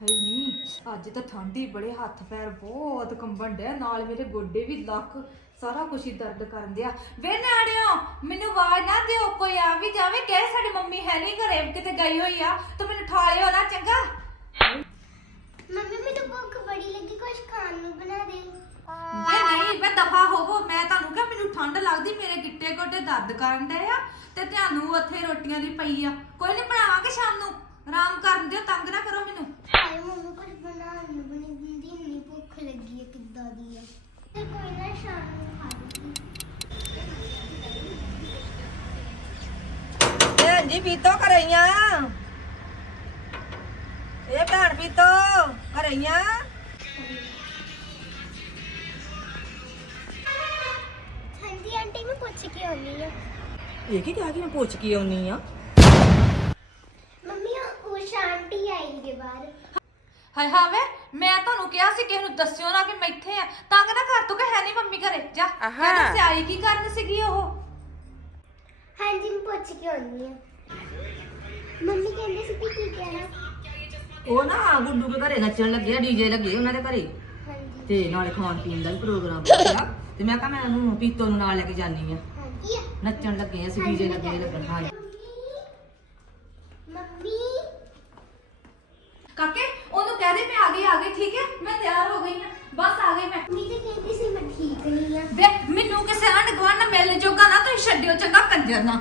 ਹੈ ਨਹੀਂ। ਅੱਜ ਤਾਂ ਠੰਡੀ ਬੜੇ ਹੱਥ ਪੈਰ ਬਹੁਤ ਕੰਬਣ ਡਿਆ। ਨਾਲ ਮੇਰੇ ਗੋਡੇ ਵੀ ਲੱਕ ਸਾਰਾ ਕੁਝ ਹੀ ਦਰਦ ਕਰਨ ਦਿਆ ਵੇ ਨਿਆਣਿਓ ਮੈਨੂੰ ਆਵਾਜ਼ ਨਾ ਦਿਓ ਕੋਈ ਆ ਵੀ ਜਾਵੇ। ਕਿ ਸਾਡੀ ਮੰਮੀ ਹੈ ਨਹੀਂ ਘਰੇ ਕਿਤੇ ਗਈ ਹੋਈ ਆ। ਤੂੰ ਮੈਨੂੰ ਠਾਲਿਓ ਨਾ ਚੰਗਾ? ਮੰਮੀ ਮੈਨੂੰ ਭੁੱਖ ਬੜੀ ਲੱਗੀ ਕੁਝ ਖਾਣ ਨੂੰ ਬਣਾ ਦੇ। ਵੇ ਨਹੀਂ ਵੇ ਦਫਾ ਹੋਵੋ। ਮੈਂ ਤੁਹਾਨੂੰ ਕਿਹਾ ਮੈਨੂੰ ਠੰਡ ਲੱਗਦੀ ਮੇਰੇ ਗਿੱਟੇ ਗੋਡੇ ਦਰਦ ਕਰਨ ਡਏ ਆ ਤੇ ਤੁਹਾਨੂੰ ਉੱਥੇ ਰੋਟੀਆਂ ਦੀ ਪਈ ਆ। ਕੋਈ ਨਹੀਂ ਬਣਾਵਾਂਗੇ ਸ਼ਾਮ ਨੂੰ। ਆਰਾਮ ਕਰਨ ਦਿਓ ਤੰਗ ਨਾ ਲੱਗੀ ਹੈ ਕਿੱਦਾਂ ਦੀ ਹੈ ਤੇ ਕੋਈ ਨਾ ਸ਼ਾਮ ਨੂੰ ਖਾ ਲੂੰਗੀ ਭੈਣ ਜੀ ਪੀਤੋ ਕਰਈਆਂ ਇਹ ਭੈਣ ਪੀਤੋ ਕਰਈਆਂ ਹਾਂਜੀ ਆਂਟੀ ਮੈਂ ਪੁੱਛ ਕੇ ਆਉਣੀ ਆ ਇਹ ਕੀ ਕਹਿ ਕੇ ਮੈਂ ਪੁੱਛ ਕੇ ਆਉਣੀ ਆ ਮੰਮੀ ਉਹ ਸ਼ਾਂਤੀ ਆਏਗੇ ਬਾਹਰ। ਹਾਏ ਹਾਵੇ ਮੈਂ ਤੁਹਾਨੂੰ ਕਿਹਾ ਸੀ ਕਿਸੇ ਨੂੰ ਦੱਸਿਓ ਨਾ ਕਿ ਮੈਂ ਇੱਥੇ ਆ। ਤੰਗ ਨਾ ਕਰ ਤੂੰ ਕਿ ਹੈ ਨਹੀਂ ਮੰਮੀ ਘਰੇ। ਜਾ ਕਹਿੰਦਾ ਸਿਆਈ ਕੀ ਕਰਨ ਸੀਗੀ ਉਹ? ਹਾਂਜੀ ਮੈਂ ਪੁੱਛ ਕੇ ਆਉਣੀ ਆ ਮੰਮੀ ਕਹਿੰਦੇ ਸੀ ਕਿ ਕੀ ਕਹਿਣਾ? ਉਹ ਨਾ ਗੁੱਡੂ ਦੇ ਘਰੇ ਨੱਚਣ ਲੱਗੇ ਡੀਜੇ ਲੱਗੇ ਉਹਨਾਂ ਦੇ ਘਰੇ। ਹਾਂਜੀ। ਤੇ ਨਾਲੇ ਖਾਣ ਪੀਣ ਦਾ ਵੀ ਪ੍ਰੋਗਰਾਮ ਰੱਖਿਆ ਤੇ ਮੈਂ ਕਿਹਾ ਮੈਂ ਉਹਨੂੰ ਪੀਤੋ ਨੂੰ ਨਾਲ ਲੈ ਕੇ ਜਾਨੀ ਆ ਹਾਂਜੀ। ਨੱਚਣ ਲੱਗੇ ਅਸੀਂ ਡੀਜੇ ਲੱਗੇ ਲੱਗਣ ਹਾਂ ਮੰਮੀ ਕਾਕੇ ਉਹਨੂੰ ਕਹਿ ਦੇ ਮੈਂ ਆ ਗਈ ਆ ਗਈ ਠੀਕ ਹੈ? ਮੈਂ ਤਿਆਰ ਹੋ ਗਈ ਆ ਬਸ ਆ ਗਈ ਮੈਂ। ਮੰਮੀ ਤੇ ਕਹਿੰਦੀ ਸੀ ਮੈਂ ਠੀਕ ਨਹੀਂ ਆ ਵੇ ਮੈਨੂੰ ਕਿਸੇ ਆਂਢ ਗੁਆਂਢ ਨਾਲ ਮਿਲਣ ਜੋਗਾ ਨਾ ਤੁਸੀਂ ਛੱਡਿਓ ਚੰਗਾ ਕੰਜਰ ਨਾ